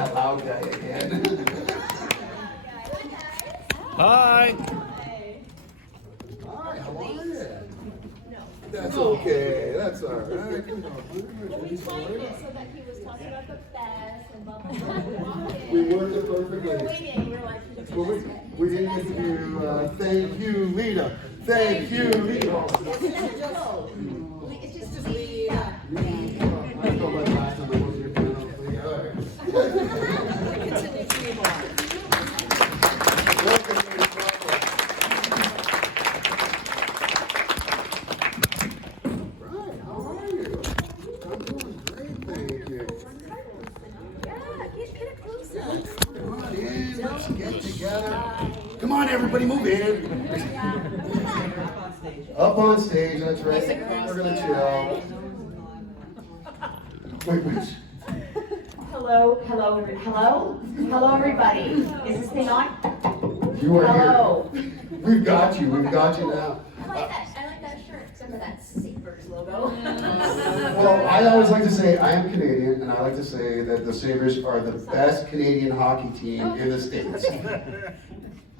that loud guy again. Hi. Hi, how are you? That's okay. That's all right. We timed it so that he was talking about the best and blah, blah, blah. We worked it We were perfectly. waiting, we were like, Well, we didn't get to do thank you, Lita. Thank you, Lita. it's just Lita. I felt like last time I wasn't your piano player. All right. Continue to move on. Welcome, ladies. Right, how are you? I'm doing great, thank you. Yeah, get closer. Come on in, let's get together. Come on, everybody, move in. Up on stage, that's right. We're gonna chill. Wait, wait. Hello, everybody. Is this thing on? You are Hello. here. We've got you now. I like that shirt, except for that Sabres logo. Well, I always like to say I am Canadian, and I like to say that the Sabres are the best Canadian hockey team in the States.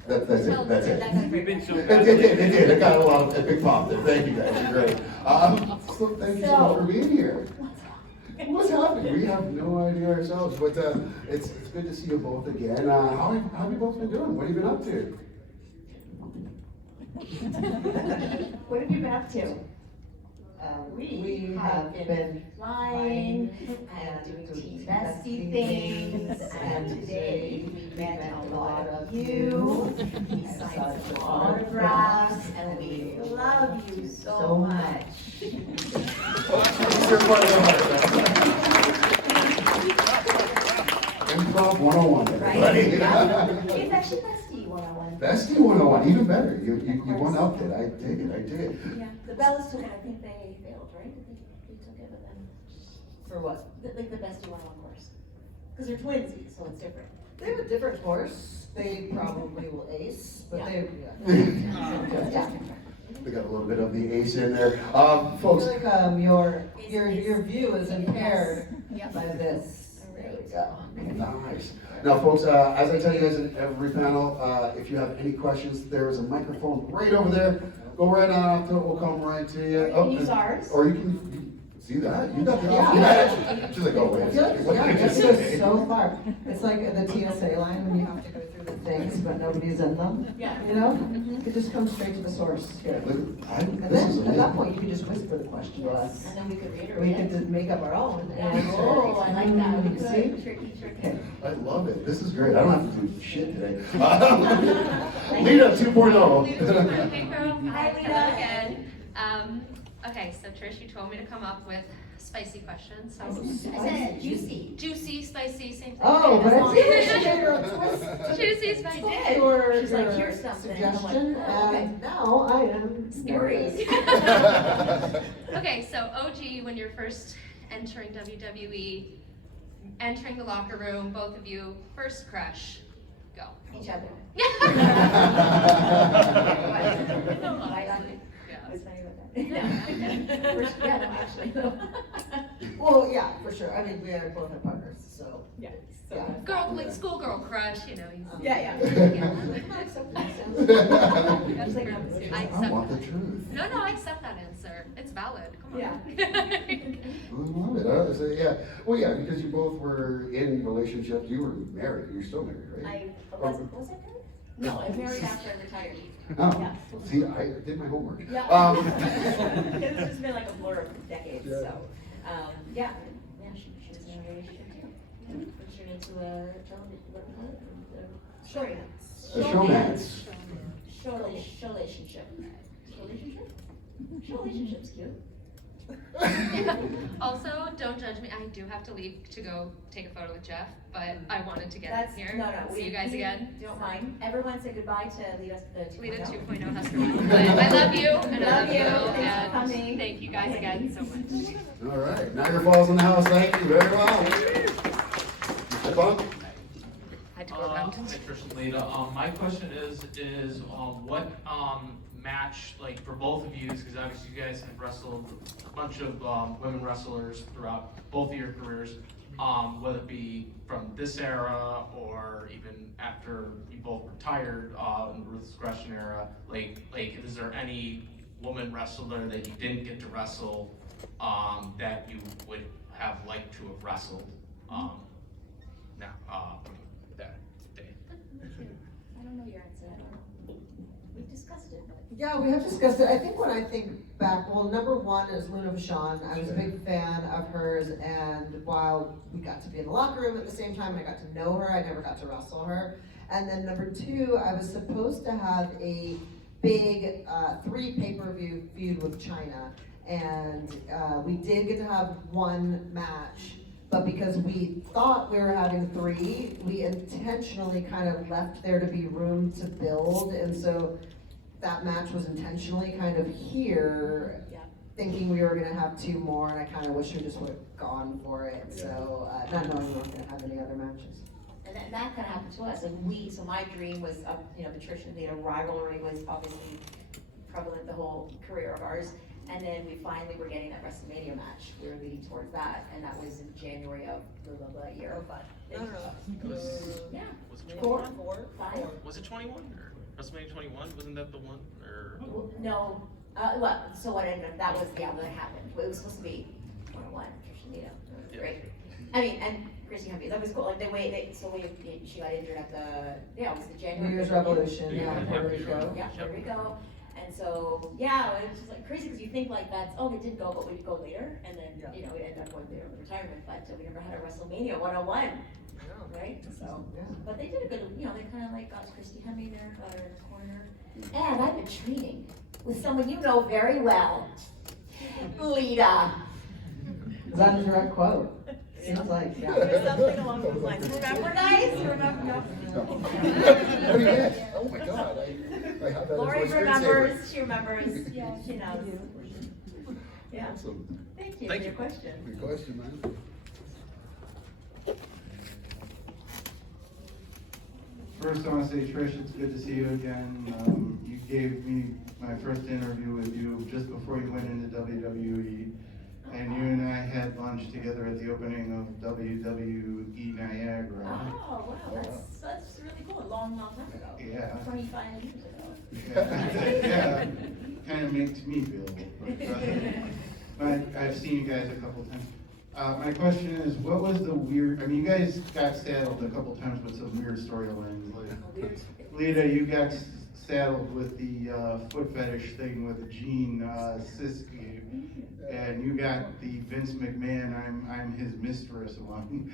That's it. That's it. We've been so It did. It got a big pop there. Thank you guys. You're great. So thank you so much for being here. What's happening? We have no idea ourselves, but it's good to see you both again. How have you both been doing? What have you been up to? What have you been up to? We have been flying and doing team bestie things, and today we met a lot of you. We signed some autographs, and we love you so much. Improv 101, everybody. It's actually bestie 101. Bestie 101, even better. You won up it. I dig it. Yeah, the Bellas took it. I think they failed, right? I think they took it, but then for what? like the bestie 101 course, because they're twinsies, so it's different. They have a different course. They probably will ace, but Yeah. yeah. We got a little bit of the ace in there. I Folks, feel like your view is impaired Yes. by this. There we go. nice. Now, folks, as I tell you guys in every panel, if you have any questions, there is a microphone right over there. Go right on up to it. We'll come right to you. Or you can use ours. Or you can see that. You got the Yeah. She's like, oh, wait I a feel like, second. What yeah, did you this say? is so far. It's like the TSA line when you have to go through the things, but nobody's in them. Yeah. You know? You just come straight to the source here. Look, And this is then, at that amazing. point, you can just whisper the question to us. And then we could reiterate We it. could just make up our own. Oh, I like that. We See? could. Tricky. I love it. This is great. I don't have to do shit today. Lita 2.0. Hey girl, Hi, hello Lita. again. Okay, so Trish, you told me to come up with spicy questions. So I said juicy. juicy, spicy, same thing. Oh, but I see what she did. Juicy, spicy. She's like, here's something. I'm like, Suggestion, oh, okay. and now I am Stories. Okay, so OG, when you're first entering WWE, entering the locker room, both of you, first crush, go. Each other. Right on you. Yeah. I was funny with that. No. First, yeah, no, actually, no. Well, yeah, for sure. I mean, we are both our partners, so. Yeah. Yeah. Girl, like schoolgirl crush, you know. Yeah. I I accept want the that. truth. No, I accept that answer. It's valid. Come on. Yeah. I love it. I say, yeah. Well, yeah, because you both were in relationships. You were married. You're still married, right? Was I married? No, I married after I retired. Oh, Yeah. see, I did my homework. Yeah. It's just been like a blur of decades, Yeah. so, yeah, she was in a relationship too. Pushed her into a television, what do you call it? A showmance. Relationship. Relationship's cute. Also, don't judge me. I do have to leave to go take a photo with Jeff, but I wanted to get That's, here. no, See you guys again. Don't mind. Everyone say goodbye to Lita, the 2.0. Lita 2.0 Husker. But I love you, and I Love love you. you, Thanks for coming. and thank you guys again so much. All right. Niagara Falls in the house. Thank you very well. Mr. Funk? I had to go around. Hi, Trish and Lita. My question is what match, like for both of you, because obviously you guys have wrestled a bunch of women wrestlers throughout both of your careers. whether it be from this era or even after you both retired in the Ruthless Aggression era, like is there any woman wrestler that you didn't get to wrestle that you would have liked to have wrestled from that day? I don't know your answer, I don't know. We've discussed it, but. Yeah, we have discussed it. I think when I think back, well, number one is Luna Vachon. I was a big fan of hers, and while we got to be in the locker room at the same time, I got to know her, I never got to wrestle her. And then number two, I was supposed to have a big 3 pay-per-view feud with China, and we did get to have one match, but because we thought we were having 3, we intentionally kind of left there to be room to build, and so that match was intentionally kind of here, thinking we were gonna have 2 more, and I kind of wish we just would have gone for it, so not knowing we weren't gonna have any other matches. And that kind of happened to us, and so my dream was, the Trish and Lita rivalry was obviously prevalent the whole career of ours, and then we finally were getting that WrestleMania match, we were leading towards that, and that was in January of the year, but. It was, Yeah. was it 4, 21? 5? Was it 21 or WrestleMania 21? Wasn't that the one or? No, well, so what ended up, that was, what happened, it was supposed to be 21, Trish and Lita, it was great. I mean, and Chrissy Humphrey, that was cool, like the way she got injured at it was the January. New Year's Revolution, Yeah, Puerto Rico. Yeah, Puerto Rico, and so, it was just like crazy, because you think like that's, it didn't go, but we go later, and then, we ended up going later with retirement, but we never had a WrestleMania 101, right, so, but they did a good, they kind of like got Christy Hemme there, got her in the corner, and I've been training with someone you know very well, Lita. Is that a direct quote? Seems like, yeah. Something along those lines. Remember, guys? Remember? No. What do you get? Oh my God, I have that Lori as my screensaver. remembers. She remembers. Yeah, she knows. Yeah. Awesome. Thank you Thank for you. your question. Good question, man. First, I want to say, Trish, it's good to see you again. You gave me my first interview with you just before you went into WWE, and you and I had lunch together at the opening of WWE Niagara. Oh, wow. That's really cool. A long, long time ago. Yeah. 25 years ago. Yeah, kind of makes me feel old. But I've seen you guys a couple times. My question is, what was the weird, you guys got saddled a couple times with some weird storylines. Like, Lita, you got saddled with the foot fetish thing with Gene Siski, and you got the Vince McMahon, I'm his mistress one.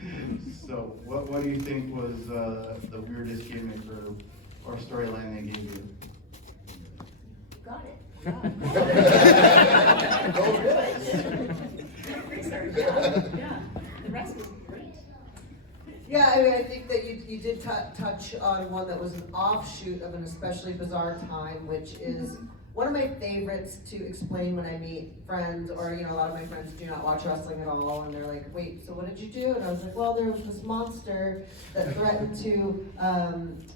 So what do you think was the weirdest gimmick or storyline they gave you? Got it. Yeah. The rest was great. Yeah, I think that you did touch on one that was an offshoot of an especially bizarre time, which is one of my favorites to explain when I meet friends, or a lot of my friends do not watch wrestling at all, and they're like, wait, so what did you do? And I was like, well, there was this monster that threatened to,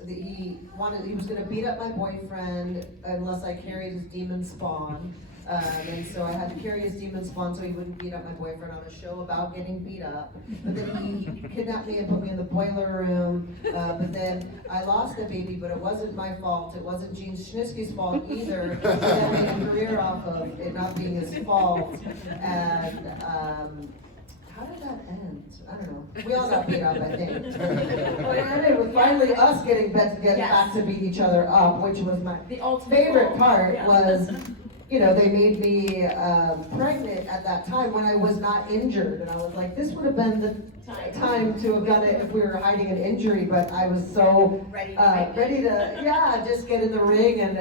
he was gonna beat up my boyfriend unless I carried his demon spawn. And so I had to carry his demon spawn so he wouldn't beat up my boyfriend on a show about getting beat up. But then he kidnapped me and put me in the boiler room. But then I lost the baby, but it wasn't my fault. It wasn't Gene Schnitzky's fault either. He then made a career off of it not being his fault. And how did that end? I don't know. We all got beat up, I think. But it ended with finally us getting back to beat each other up, which was my favorite part. Was they made me pregnant at that time when I was not injured, and I was like, this would have been the time to have done it if we were hiding an injury, but I was so ready to just get in the ring and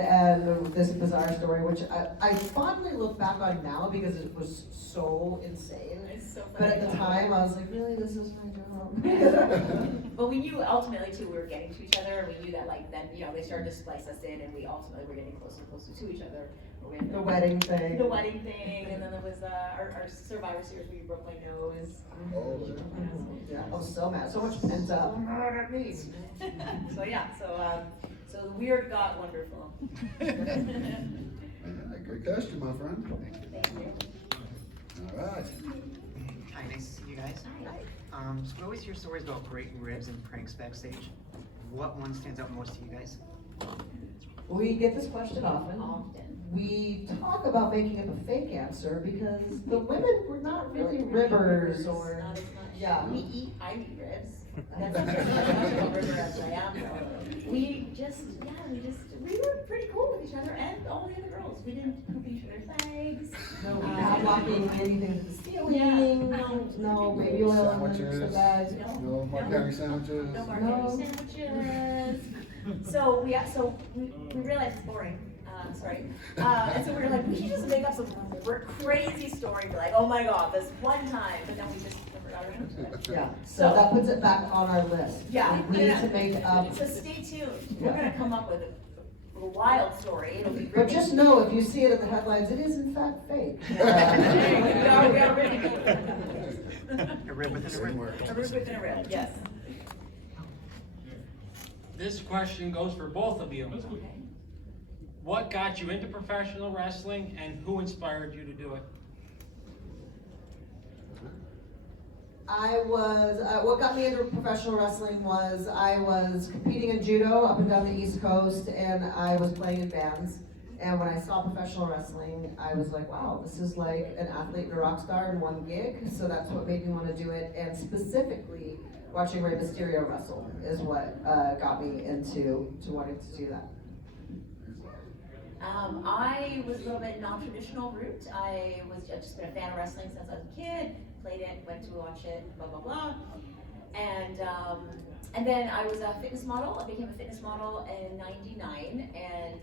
this bizarre story, which I fondly look back on now because it was so insane. It's so funny. But at the time, I was like, really, this is my job. But we knew ultimately too we were getting to each other, and we knew that they started to splice us in, and we ultimately were getting closer and closer to each other. The wedding thing. The wedding thing, and then there was our Survivor Series where you broke my nose. Oh, Yeah, I was so mad, so much pent up. So the weird got wonderful. yeah, good question, my friend. Thank you. All right. Hi, nice to see you guys. Hi. So we always hear stories about breaking ribs and pranks backstage. What one stands out most to you guys? We get this question often. We talk about making it a fake answer because the women were not really ribbers or, yeah. I eat ribs. That's as much of a ribber as I am. We were pretty cool with each other and all the other girls. We didn't poop each other's legs. No, not walking anything to the ceiling, no baby oil in the bag. No margherita sandwiches. No margherita sandwiches. So we realized it's boring. Sorry. And so we were like, we should just make up some crazy story. Be like, oh my god, this one time. But then we just never got around to it. Yeah, so that puts it back on our list. Yeah. We need to make up. So stay tuned. We're gonna come up with a wild story. It'll be But just know, if you see it in the headlines, it is in fact fake. we are really good. A rib within a rib. A rib within a rib, yes. This question goes for both of you. Okay. What got you into professional wrestling and who inspired you to do it? What got me into professional wrestling was I was competing in judo up and down the East Coast, and I was playing in bands. And when I saw professional wrestling, I was like, wow, this is like an athlete and a rock star in one gig. So that's what made me want to do it. And specifically, watching Rey Mysterio wrestle is what got me into wanting to do that. I was a little bit non-traditional route. I was just been a fan of wrestling since I was a kid. Played it, went to watch it, blah blah blah. And then I was a fitness model. I became a fitness model in '99. And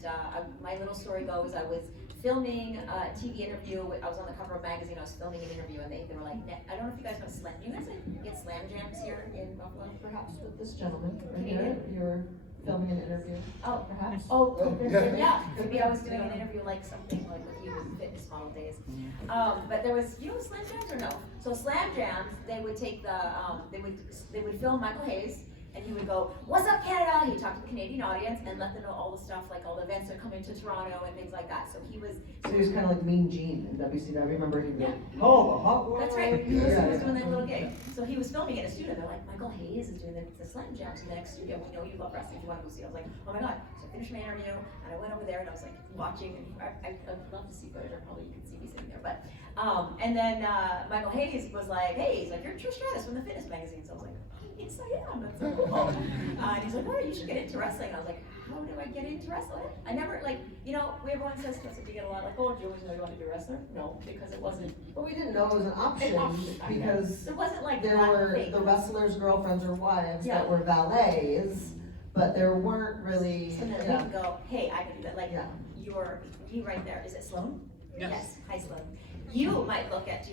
my little story goes, I was filming a TV interview. I was on the cover of a magazine. I was filming an interview, and they were like, I don't know if you guys know slam. You guys get slam jams here in Buffalo? Perhaps with this gentleman right here, you're filming an interview. Oh, Perhaps. Oh, yeah. yeah. Maybe I was doing an interview like something like with you in fitness model days. But there was, you know, slam jams or no? So slam jams, they would take the, they would film Michael Hayes, and he would go, "What's up, Canada?" He'd talk to the Canadian audience and let them know all the stuff, like all the events that are coming to Toronto and things like that. So he was. So he was kind of like Mean Gene in WCW. I remember him. Yeah. Oh, the hot boy. That's right. He was doing that little gig. So he was filming in a studio. They're like, Michael Hayes is doing the slam jams in the next studio. We know you love wrestling. Do you want to go see it? I was like, oh my god. So I finished my interview, and I went over there, and I was like watching. And I'd love to see footage. Or probably you can see me sitting there. But and then Michael Hayes was like, hey, he's like, you're Trish Stratus from the fitness magazine. So I was like, yes, I am. That's so cool. And he's like, oh, you should get into wrestling. I was like, how do I get into wrestling? I never, like, you know, everyone says stuff that you get a lot, like, oh, do you always know you want to be a wrestler? No, because it wasn't. But we didn't know it was an option because There wasn't like there that were thing. the wrestlers' girlfriends or wives Yeah. that were valets, but there weren't really. So then we Yeah. can go, hey, I can do that. Like, Yeah. you right there. Is it Sloan? Yes. Hi, Sloan. You might look at,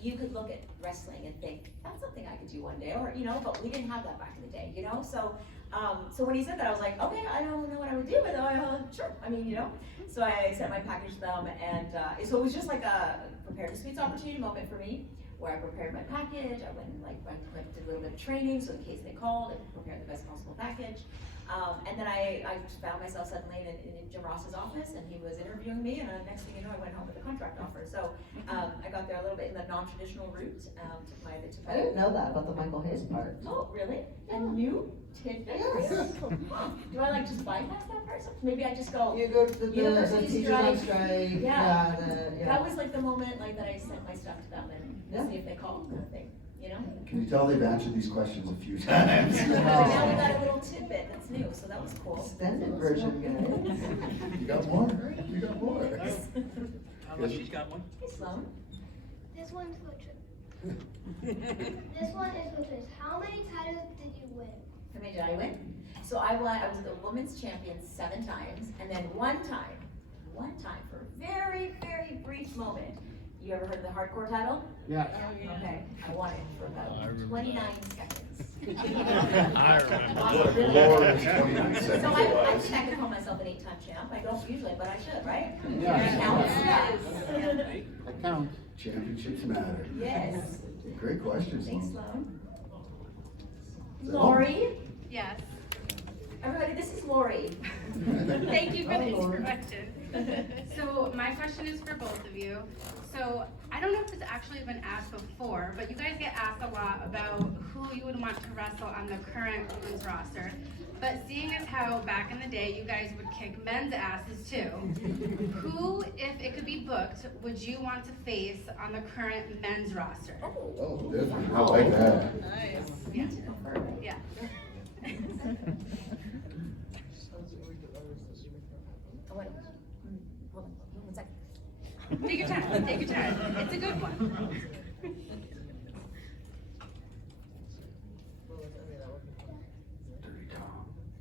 you could look at wrestling and think, that's something I could do one day, or, you know, but we didn't have that back in the day, you know? So, so when he said that, I was like, okay, I don't know what I would do, but sure. I mean, you know? So I sent my package to them, and so it was just like a prepare to suites opportunity moment for me, where I prepared my package. I went and went did a little bit of training, so in case they called, I prepared the best possible package. And then I just found myself suddenly in Jim Ross's office, and he was interviewing me, and next thing you know, I went home with a contract offer. So I got there a little bit in the non-traditional route. I didn't know that about the Michael Hayes part. Oh, really? A new tidbit? Yes. Huh. Do I like just bypass that part? Maybe I just go. You go to the University teachers on strike. strike. Yeah. Yeah. That was like the moment like that I sent my stuff to them and Yeah. see if they called kind of thing. You know? Can you tell they've answered these questions a few times? But now we got a little tidbit that's new, so that was cool. Extended version, guys. You got more? You got more. She's got one. Hey, Sloan. This one's for Trish. This one is for Trish. How many titles did you win? How many did I win? So I was the women's champion 7 times, and then one time for a very, very brief moment. You ever heard of the hardcore title? Yeah. Okay, I won it for about 29 seconds. I remember. What a glorious 29 seconds So it I was. think I could call myself an 8-time champ. I don't usually, but I should, right? Yeah. Counts? That counts. Championships matter. Yes. Great questions. Thanks, Sloan. Sloan. Lori. Yes. Everybody, this is Lori. Thank you for Oh, the Lord. introduction. So my question is for both of you. So I don't know if it's actually been asked before, but you guys get asked a lot about who you would want to wrestle on the current women's roster. But seeing as how back in the day you guys would kick men's asses too, who, if it could be booked, would you want to face on the current men's roster? Oh, different. I like that. Yeah. Yeah. Take your time, take your time. It's a good one.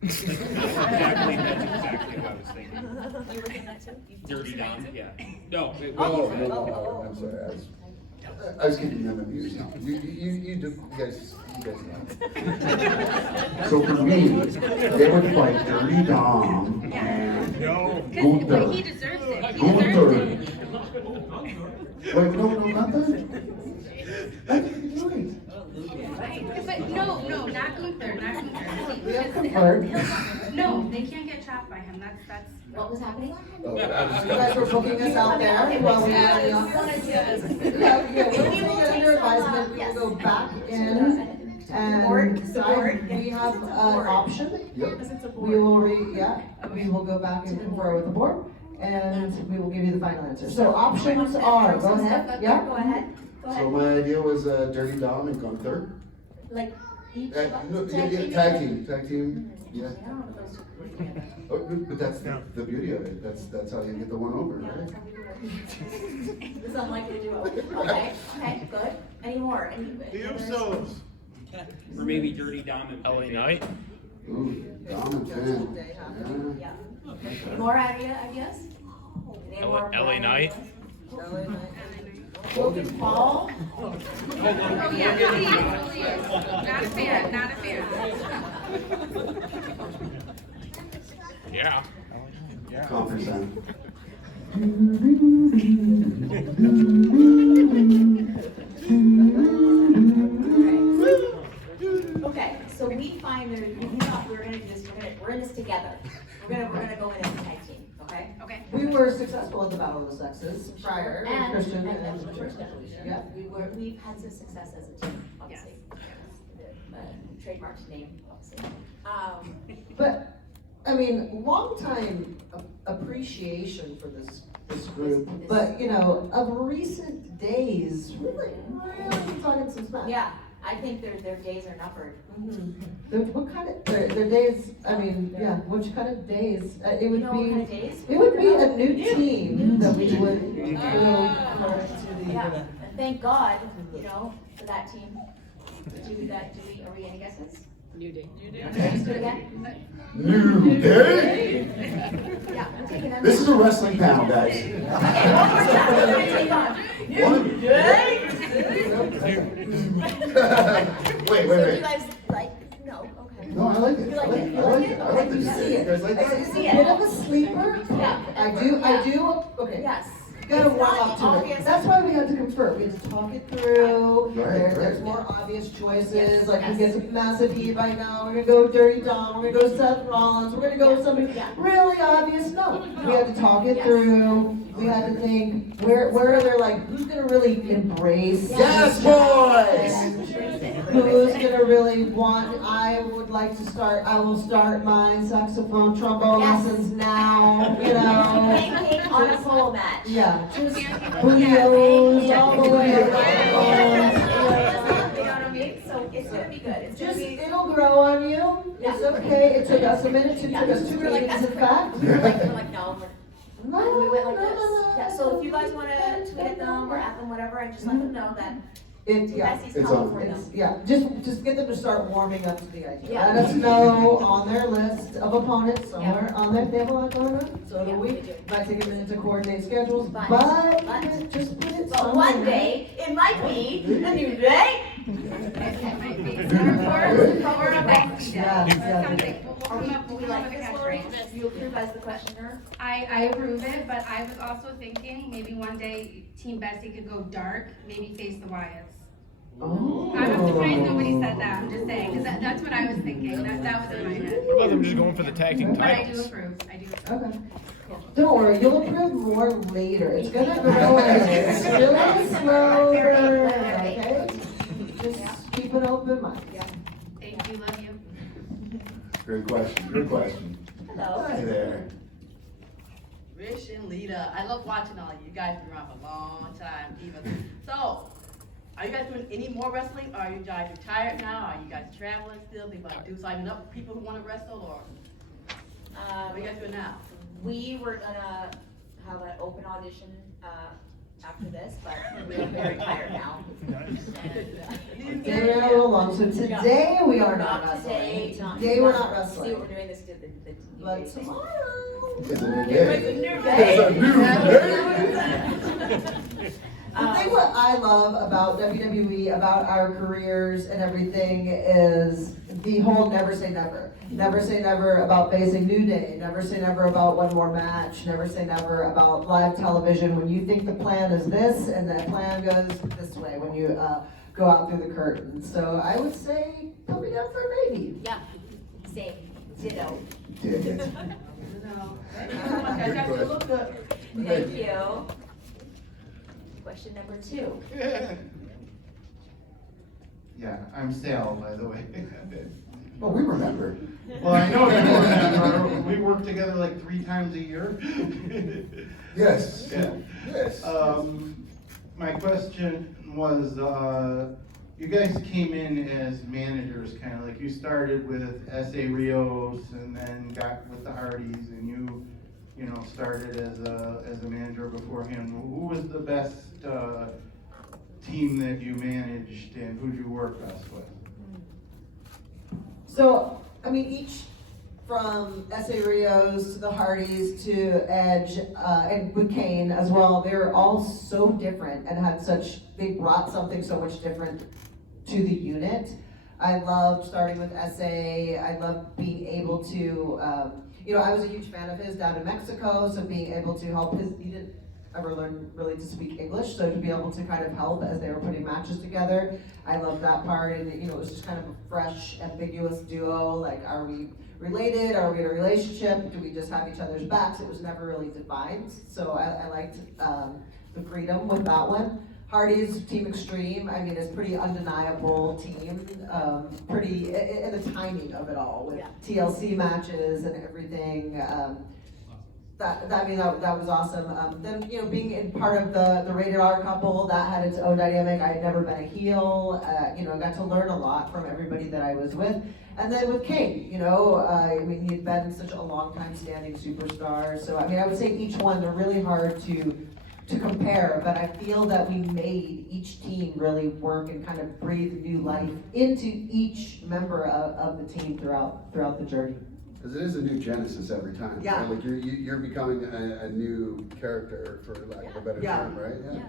Exactly, that's exactly what I was thinking. You were thinking that too? Dirty Dom, yeah. No, wait, Oh, what? no, I'm sorry. I was keeping them amused. You guys know. So for me, they would fight Dirty Dom and Because Gunther. he deserves it. He deserves it. Wait, no, not that. I can do it. But no, not Gunther, not Gunther. We have confirmed. No, they can't get trapped by him. That's. What was happening? Oh, You guys were booking us out there while we had the office. Yeah, we're taking it under advisement, we will go back in and decide, we have an option. Yep. We will go back and confer with the board, and we will give you the final answer. So options are, go ahead, yeah? Go ahead. So my idea was Dirty Dom and Gunther. Like each No, tag team, yeah. Oh, but that's the beauty of it. That's how you get the one over, right? It's unlikely to do it. Okay, good. Any more? Any others? Or maybe Dirty Dom and LA Knight? Ooh, Dom and Finn. Yeah. More ideas? Any more LA Knight? Logan Paul? Oh yeah, please. Not a fan, not a fan. Yeah. Conference time. Okay, so we find that we thought we were gonna do this, we're in this together. We're gonna go in as a tag team, okay? Okay. We were successful at the Battle of the Sexes prior, with And Christian that and was the first evolution. Yeah. We've had some success as a team, obviously. Trademarked name, obviously. But, I mean, long time appreciation for this group, but, you know, of recent days, really talking some smack. Yeah, I think their days are numbered. What kind of, their days, I mean, yeah, which kind of days? It would You know what kind of be, days? it would be a new team that we would, you know, Yeah, and thank God, you know, for that team. Are we any guesses? New day. Okay, let's do it again. New Day? Yeah, I'm taking them. This is a wrestling panel, guys. Okay, what was that we're gonna take on? One. Wait. So you guys like, no, okay. No, I like it. You like it? I like it. I like this. You see it? You guys like I this? see A bit of a sleeper. Yeah. I do, okay. Yes. Gotta It's warm not up to obvious. it. That's why we had to confer. We had to talk it through. Right. There's more obvious choices. Yes, Like we yes. get massive heat right now. We're gonna go Dirty Dom. We're gonna go Seth Rollins. We're gonna go with somebody Yeah. really obvious. No, we had to talk it Yes. through. We had to think where are they like who's gonna really embrace? Yes, boys! And who's gonna really want? I would like to start. I will start my saxophone, trombone Yes. lessons now. You know. Pancake on a pole match. Yeah, just Julio's all the way You know around. what I mean? So it's gonna be good. It's gonna Just, be. it'll grow on you. It's okay. It took us a minute. It took us 2 We're like, meetings, that's in great. fact. We're like, no. No, And we went like no, this. no, no. Yeah, so if you guys wanna tweet at them or at them, whatever, and just let them know that Yeah, Bessie's it's coming on. for them. yeah, just get them to start warming up to the idea. Yeah. Let us know on their list of opponents, somewhere on there, they have a lot going on, so do Yeah, we. they do. Might take a minute to coordinate schedules, But- but just put it But one somewhere. day, it might be a new day. It might be. Or a Becky Yeah, day. yeah. Something. We'll Are we, come up do we with like a this, Lori? catchphrase. You approve as the questioner? I approve it, but I was also thinking maybe one day Team Bessie could go dark, maybe face the Wyatts. Oh. I'm surprised nobody said that, I'm just saying, because that's what I was thinking, that was in my head. What about them just going for the tag team But I do titles? approve, I do approve. Okay. Don't worry, you'll approve more later. It's gonna grow and it's still a slow burn, okay? Just keep an open mind. Thank you, love you. Great question, good question. Hello. Hi there. Trish and Lita, I love watching all you. You guys been around for a long time, even. So, are you guys doing any more wrestling? Or are you guys retired now? Are you guys traveling still? Think about do signing up for people who want to wrestle, or what are you guys doing now? We were gonna have an open audition, after this, but we're retired now. Moving right along, so today we are not Not today, wrestling. not. Today we're not See wrestling. what we're doing this to the But TV. tomorrow. It's a new day. It's a new It's a new day. The thing what I love about WWE, about our careers and everything is the whole never say never. Never say never about facing New Day. Never say never about one more match. Never say never about live television. When you think the plan is this and the plan goes this way when you go out through the curtain. So I would say put me down for a maybe. Yeah, same, ditto. Dig it. No. Thank you so much, guys. You guys still look good. Thank you. Question number 2. Yeah, I'm Sal, by the way. Oh, we remember. Well, I know you remember, we work together like 3 times a year. Yes. Yeah. Yes. My question was, you guys came in as managers, kind of like you started with S.A. Rios and then got with the Hardys, and you know, started as a manager beforehand. Who was the best team that you managed, and who did you work best with? So, I mean, each from S.A. Rios to the Hardys to Edge and with Kane as well, they're all so different and had they brought something so much different to the unit. I loved starting with S.A. I loved being able to, I was a huge fan of his down in Mexico, so being able to help he didn't ever learn really to speak English, so to be able to kind of help as they were putting matches together, I loved that part. And it was just kind of a fresh, ambiguous duo. Like, are we related? Are we in a relationship? Do we just have each other's backs? It was never really defined. So I liked the freedom with that one. Hardy's Team Extreme, I mean, it's pretty undeniable team. Pretty, and the timing of it all with TLC matches and everything. That was awesome. Then, being in part of the Rated R couple, that had its own dynamic. I had never been a heel, got to learn a lot from everybody that I was with. And then with Kane, he'd been such a long time standing superstar. So, I would say each one, they're really hard to compare, but I feel that we made each team really work and kind of breathe new life into each member of the team throughout the journey. Because it is a new genesis every time. Yeah. Right? Like you're becoming a new character, for lack of a better term, right? Yeah.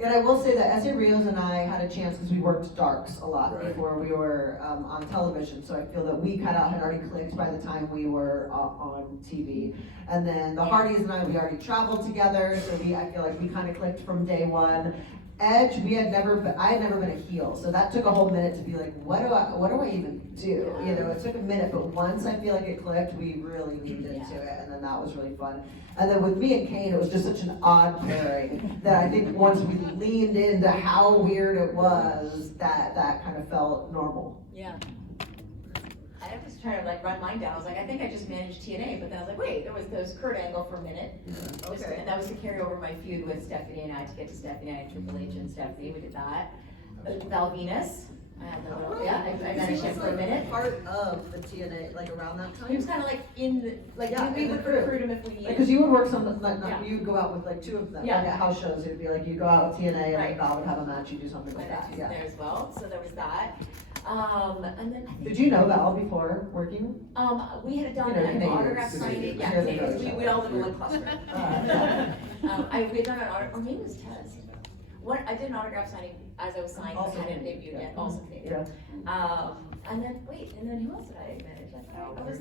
And I will say that S.A. Rios and I had a chance because we worked darks a lot Right. before we were on television. So I feel that we kind of had already clicked by the time we were on TV. And then the Hardys and we already traveled together. So I feel like we kind of clicked from day one. Edge, I had never been a heel, so that took a whole minute to be like, what do I even do? It took a minute, but once I feel like it clicked, we really leaned into it, and then that was really fun. And then with me and Kane, it was just such an odd pairing that I think once we leaned into how weird it was, that kind of felt normal. Yeah. I was trying to run mine down. I was like, I think I just managed TNA, but then I was like, wait, there was Kurt Angle for a minute. Okay. And that was to carry over my feud with Stephanie and I to get to Stephanie and Triple H and Stephanie. We did that. Val Venus. I managed him for a minute. Part of the TNA, around that time. He was kind of in the, we in the would crew. recruit him if we needed. Because you would work something, Yeah. you would go out with 2 of them, Yeah. at house shows, it would be you go out with TNA and Right. then Val would have a match, you do something like that, there as well. So there was that. And then I think. Did you know Val before working? We had done an Canadians. autograph signing. Yeah, Canadians. Canadians. We all live in one cluster. We had done an autograph. Or maybe it was Tez. I did an autograph signing as I was signing. Also I hadn't Canadian, debuted yet. yeah. Also Canadian. Yeah. And then who else did I manage? I was.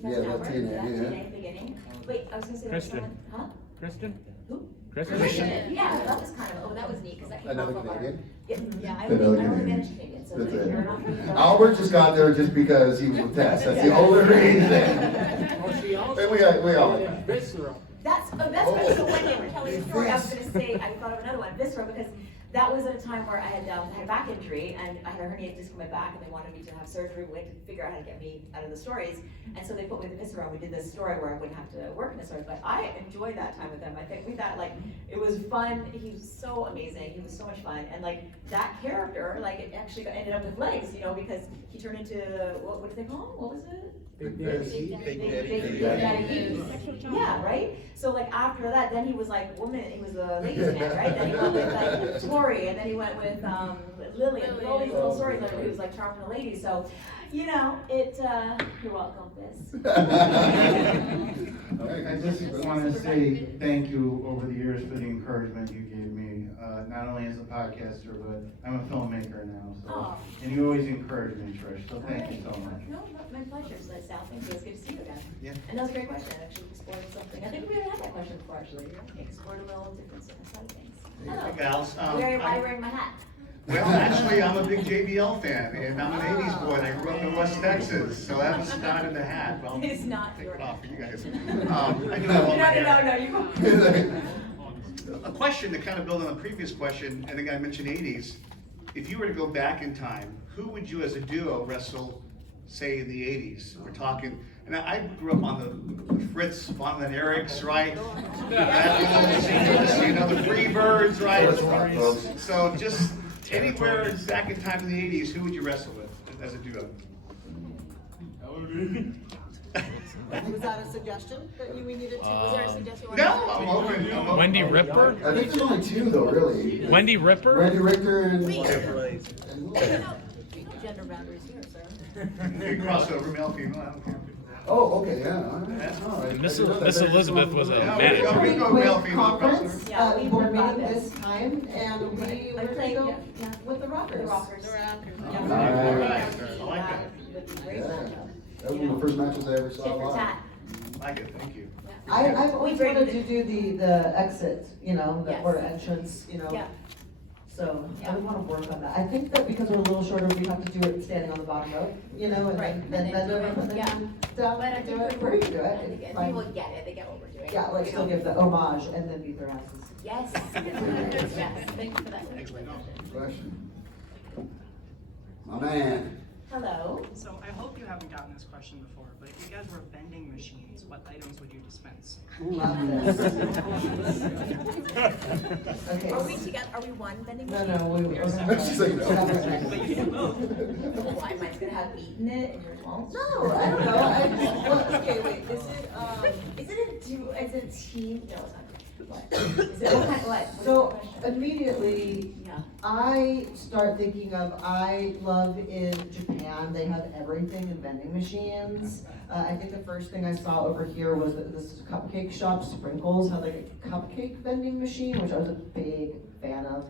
Yeah, that TNA, yeah. TNA at the beginning. Wait, I was gonna say there was Kristen. someone. Huh? Kristen? Who? Kristen? Yeah, that was kind of. That was neat because that came Another off of our. Canadian? Yeah, I Another only Canadian. managed Canadians. So That's like, it. you're not. Albert just got there just because he was with Tess. That's the only reason. And we all like that. Viscera. That's right. So when you were telling the story, I was gonna say, I thought of another one, Viscera, because that was at a time where I had a back injury and I had a herniated disc in my back and they wanted me to have surgery. We had to figure out how to get me out of the stories. And so they put me with the Viscera and we did this story where I wouldn't have to work in the story. But I enjoyed that time with him. I think we thought like, it was fun. He was so amazing. He was so much fun. And like that character, like it actually ended up with legs, you know, because he turned into, what did they call him? What was it? Big Daddy Hughes. Yeah, right? So like after that, then he was like woman, he was a ladies man, right? Then he went with like Tori, and then he went with Lily, and all these little stories like he was like charming the ladies. So, you know, you're welcome, Biz. I just want to say thank you over the years for the encouragement you gave me, not only as a podcaster, but I'm a filmmaker now, so, and you always encourage me, Trish, so thank you so much. No, my pleasure, Sal. Thank you. It's good to see you again. Yeah. And that was a great question. Actually, exploring something. I think we haven't had that question before, actually. Explored a little different side of things. Hello. Hey, gals. Why are you wearing my hat? Well, actually, I'm a big JBL fan, and I'm an 80s boy, and I grew up in West Texas, so that was started the hat. Well, It's not take your it off for you guys. No, I do have all my hair. no, you go. A question to kind of build on the previous question, and the guy mentioned 80s. If you were to go back in time, who would you as a duo wrestle, say, in the 80s? We're talking, and I grew up on the Fritz, Von and Eric's, right? You know, the Freebirds, right? So just anywhere back in time in the 80s, who would you wrestle with as a duo? Was that a suggestion that we needed to? Was there a suggestion? No, I'm open. Wendy Ripper? I think there's only two though, really. Wendy Ripper? Randy Richter and. Gender boundaries here, sir. Big crossover, male, female, I don't care. Oh, okay, yeah. All right. Oh, I Miss didn't know that. Miss Elizabeth was a Yeah, manager. we go male, female Conference, crossover. Yeah, we board were meeting about this time, and we were gonna playing, go yeah. with the Rockers. The Rockers. All right, I like that. Would be great Yeah. matchup. That was one of the first matches I ever saw Tit for live. tat. Like it, thank you. I've always We wanted bring to do the exit, you know, Yes. or entrance, you know. Yeah. So I Yeah. would want to work on that. I think that because we're a little shorter, we have to do it standing on the bottom rope, you know, and Right. then And do then it, do and it, then yeah. down, But I and think do it, we're or you do I it. think It's fine. people get it, they get what we're doing. Yeah, like You still know? give the homage and then beat their asses. Yes. Yes, thank you for that. Question. My man. Hello. So I hope you haven't gotten this question before, but if you guys were vending machines, what items would you dispense? Love this. Okay. Are we together, are we one vending No, machine? no, we're gonna. She's like, no. Why, mine's gonna have meat in it and yours won't? No, I don't know. I just, well, okay, wait, Is it a team? No, it's not. What? Is it, what kind, what? What's the so question? immediately, Yeah. I start thinking of, I love in Japan, they have everything in vending machines. I think the first thing I saw over here was that this cupcake shop, Sprinkles, had like a cupcake vending machine, which I was a big fan of.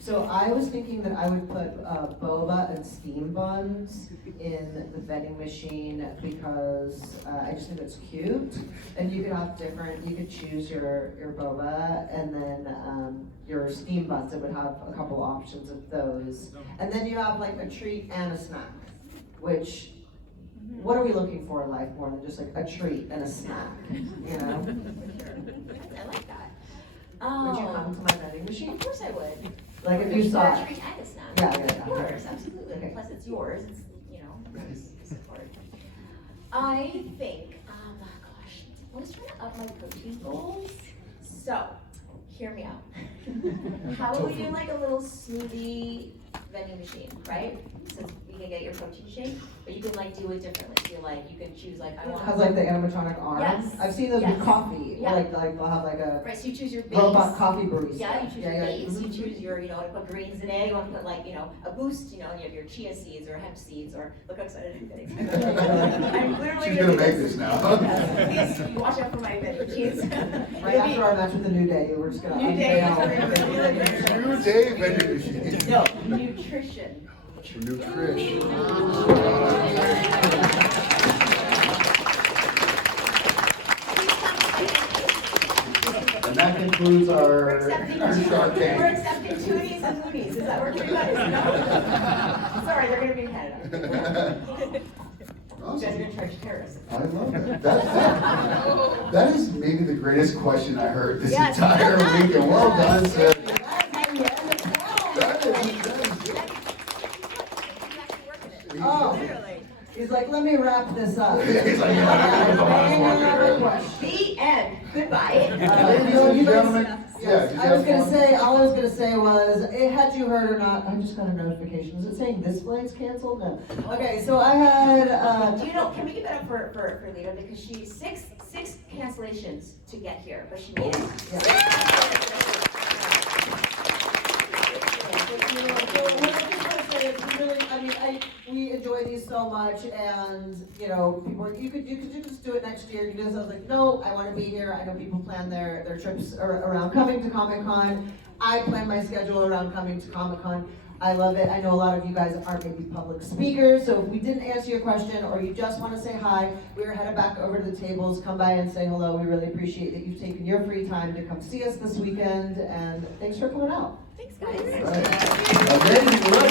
So I was thinking that I would put boba and steam buns in the vending machine because I just think it's cute. And you could have different, you could choose your boba and then your steam buns. It would have a couple options of those. And then you have like a treat and a snack, which, what are we looking for in life more than just like a treat and a snack, you know? I like that. Would you come to my vending Of machine? course I would. Like if you saw For a it? treat and a snack. Yeah. Of course, absolutely. Okay. Plus it's yours, it's, you know, it's support. I think, gosh, I was trying to up my protein goals. So, hear me out. How about we do like a little smoothie vending machine, right? Since we can get your protein shake, but you can like do it differently. So like, you can choose like, I want. Has like the animatronic arm. Yes. I've seen those Yes. with coffee. Yeah. Like they'll have like a Right, so you choose your base. robot coffee barista. Yeah, you choose your base, Mhm. you choose your, you know, to put greens in it, you want to put like, you know, a boost, you know, and you have your chia seeds or hemp seeds, or, look how excited I'm getting. I'm literally She's gonna make this now. Yes, you watch out for my cheese. Right after our match with the New Day, we're just gonna New Day. unveil. New Day vending machine. No, nutrition. For new Trish. And that concludes We're our accepting, Shark we're Tank. accepting toonies and moonies, is that working for you guys? No? Sorry, they're gonna be in Canada. You guys are gonna charge terrorists. I love that. That is maybe the greatest question I heard this Yes. entire week, and well done, sir. Oh, he's like, let me wrap this up. He's like, yeah, The end. Goodbye. Ladies and gentlemen, Yes, yeah, I was gonna say, all I was gonna say was, had you heard or not, I just got a notification. Is it saying this flight's canceled? No. Okay, so I had, Do you know, can we give it up for Lita, because she, six cancellations to get here, but she made it. We enjoy these so much, and you know, people, you could just do it next year. You know, so I was like, no, I want to be here. I know people plan their trips around coming to Comic-Con. I plan my schedule around coming to Comic-Con. I love it. I know a lot of you guys aren't maybe public speakers, so if we didn't answer your question or you just want to say hi, we're headed back over to the tables. Come by and say hello. We really appreciate that you've taken your free time to come see us this weekend, and thanks for coming out. Thanks, guys. Right. Amazing.